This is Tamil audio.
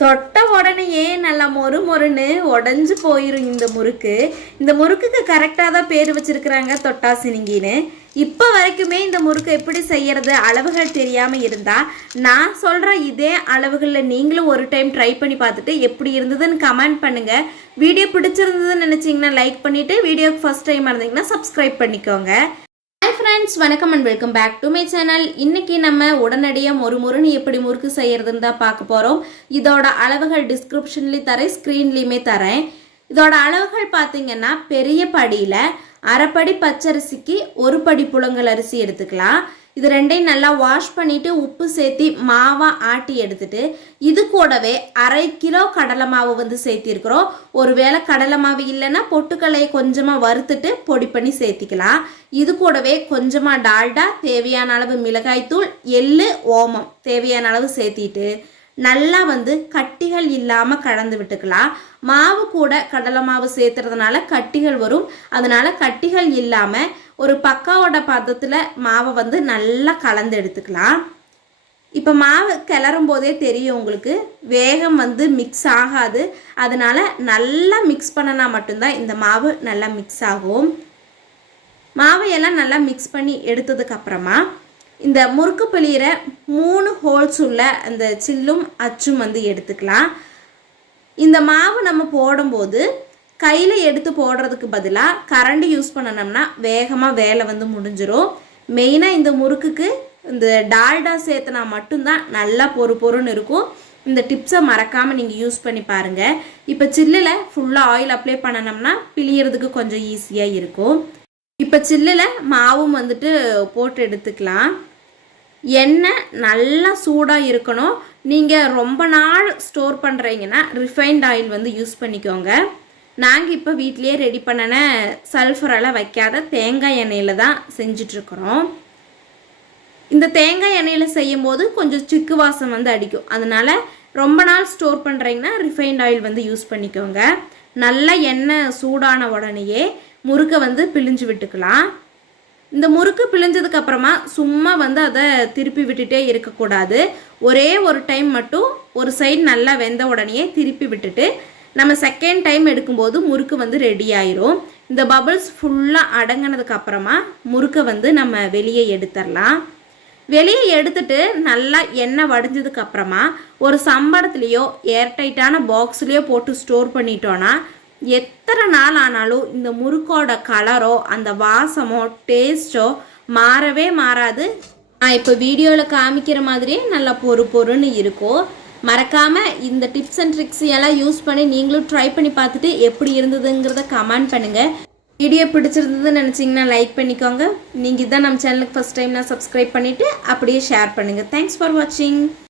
தொட்ட உடனேயே நல்லா மொறு மொறுன்னு உடஞ்சு போயிடும் இந்த முறுக்குக்கு கரெக்டாக தான் பேர் வச்சிருக்கிறாங்க தொட்டா சினிங்கின்னு. இப்போ வரைக்குமே இந்த முறுக்கு எப்படி செய்யறது அளவுகள் தெரியாமல் இருந்தால் நான் சொல்கிற இதே அளவுகளில் நீங்களும் ஒரு டைம் ட்ரை பண்ணி பார்த்துட்டு எப்படி இருந்ததுன்னு கமெண்ட் பண்ணுங்கள். வீடியோ பிடிச்சிருந்ததுன்னு நினச்சிங்கன்னா லைக் பண்ணிவிட்டு வீடியோக்கு ஃபஸ்ட் டைம் இருந்தீங்கன்னா சப்ஸ்கிரைப் பண்ணிக்கோங்க. ஹாய் ஃப்ரெண்ட்ஸ், வணக்கம் and welcome back to my channel. இன்றைக்கி நம்ம உடனடியாக மொறுன்னு எப்படி முறுக்கு செய்கிறதுன்னு தான் பார்க்க போகிறோம். இதோட அளவுகள் டிஸ்கிரிப்ஷன்லேயும் தரேன், ஸ்க்ரீன்லேயுமே தரேன். இதோட அளவுகள் பார்த்திங்கன்னா பெரிய படியில் அரைப்படி பச்சரிசிக்கு ஒரு படி புழுங்கல் அரிசி எடுத்துக்கலாம். இது ரெண்டையும் நல்லா வாஷ் பண்ணிவிட்டு உப்பு சேர்த்து மாவாக ஆட்டி எடுத்துட்டு இது கூடவே 1/2 கிலோ கடலை மாவு வந்து சேர்த்திருக்கிறோம். ஒருவேளை கடலை மாவு இல்லைன்னா பொட்டுக்கல்லையை கொஞ்சமாக வறுத்துட்டு பொடி பண்ணி சேர்த்திக்கலாம். இது கூடவே கொஞ்சமாக டால்டா, தேவையான அளவு மிளகாய்த்தூள், எள்ளு, ஓமம் தேவையான அளவு சேர்த்திட்டு நல்லா வந்து கட்டிகள் இல்லாமல் கலந்து விட்டுக்கலாம். மாவு கூட கடலை மாவு சேர்த்துறதுனால கட்டிகள் வரும், அதனால கட்டிகள் இல்லாமல் ஒரு பக்காவோட பதத்தில் மாவை வந்து நல்லா கலந்து எடுத்துக்கலாம். இப்போ மாவு கிளறும் போதே தெரியும் உங்களுக்கு, வேகம் வந்து மிக்ஸ் ஆகாது. அதனால நல்லா மிக்ஸ் பண்ணினா மட்டும்தான் இந்த மாவு நல்லா மிக்ஸ் ஆகும். மாவையெல்லாம் நல்லா மிக்ஸ் பண்ணி எடுத்ததுக்கப்புறமா இந்த முறுக்கு பிழியிற 3 ஹோல்ஸ் உள்ள அந்த சில்லும் அச்சும் வந்து எடுத்துக்கலாம். இந்த மாவு நம்ம போடும்போது கையில் எடுத்து போடுறதுக்கு பதிலாக கரண்டி யூஸ் பண்ணணும்னா வேகமாக வேலை வந்து முடிஞ்சிடும். மெயினாக இந்த முறுக்குக்கு இந்த டால்டா சேர்த்துனா மட்டும்தான் நல்லா பொறுன்னு இருக்கும். இந்த டிப்ஸை மறக்காமல் நீங்கள் யூஸ் பண்ணி பாருங்கள். இப்போ சில்லில் ஃபுல்லாக ஆயில் அப்ளை பண்ணணும்னா பிழியறதுக்கு கொஞ்சம் ஈஸியாக இருக்கும். இப்போ சில்லில் மாவும் வந்துட்டு போட்டு எடுத்துக்கலாம். எண்ணெய் நல்லா சூடாக இருக்கணும். நீங்கள் ரொம்ப நாள் ஸ்டோர் பண்ணுறீங்கன்னா ரிஃபைண்ட் ஆயில் வந்து யூஸ் பண்ணிக்கோங்க. நாங்கள் இப்போ வீட்டிலேயே ரெடி பண்ணின சல்ஃபரெல்லாம் வைக்காத தேங்காய் எண்ணெயில் தான் செஞ்சிட்ருக்குறோம். இந்த தேங்காய் எண்ணெயில் செய்யும் போது கொஞ்சம் சிக்கு வாசம் வந்து அடிக்கும். அதனால் ரொம்ப நாள் ஸ்டோர் பண்ணுறீங்கன்னா ரிஃபைண்ட் ஆயில் வந்து யூஸ் பண்ணிக்கோங்க. நல்லா எண்ணெய் சூடான உடனேயே முறுக்கை வந்து பிழிஞ்சு விட்டுக்கலாம். இந்த முறுக்கு பிழிஞ்சதுக்கு அப்புறமா சும்மா வந்து அதை திருப்பி விட்டுட்டே இருக்கக்கூடாது. ஒரே ஒரு டைம் மட்டும் ஒரு சைடு நல்லா வெந்த உடனே திருப்பி விட்டுட்டு நம்ம செகண்ட் டைம் எடுக்கும்போது முறுக்கு வந்து ரெடி ஆயிரும். இந்த பபிள்ஸ் ஃபுல்லாக அடங்கினதுக்கு அப்புறமா முறுக்கை வந்து நம்ம வெளியே எடுத்துடலாம். வெளியே எடுத்துட்டு நல்லா எண்ணெய் வடிஞ்சதுக்கு அப்புறமா ஒரு சம்பளத்துலேயோ ஏர்டைட்டான பாக்ஸ்லேயோ போட்டு ஸ்டோர் பண்ணிட்டோன்னா எத்தனை நாள் ஆனாலும் இந்த முறுக்கோட கலரோ அந்த வாசமோ டேஸ்ட்டோ மாறவே மாறாது. இப்போ வீடியோவில் காமிக்கிற மாதிரியே நல்லா பொறுன்னு இருக்கும். மறக்காமல் இந்த டிப்ஸ் அண்ட் ட்ரிக்ஸ் எல்லாம் யூஸ் பண்ணி நீங்களும் ட்ரை பண்ணி பார்த்துட்டு எப்படி இருந்ததுங்கிறத கமெண்ட் பண்ணுங்கள். வீடியோ பிடிச்சிருந்ததுன்னு நினச்சிங்கன்னா லைக் பண்ணிக்கோங்க. நீங்கள் இதான் நம்ம சேனலுக்கு ஃபஸ்ட் டைம்னா சப்ஸ்கிரைப் பண்ணிவிட்டு அப்படியே ஷேர் பண்ணுங்கள். தேங்க்ஸ் ஃபார் வாட்சிங்.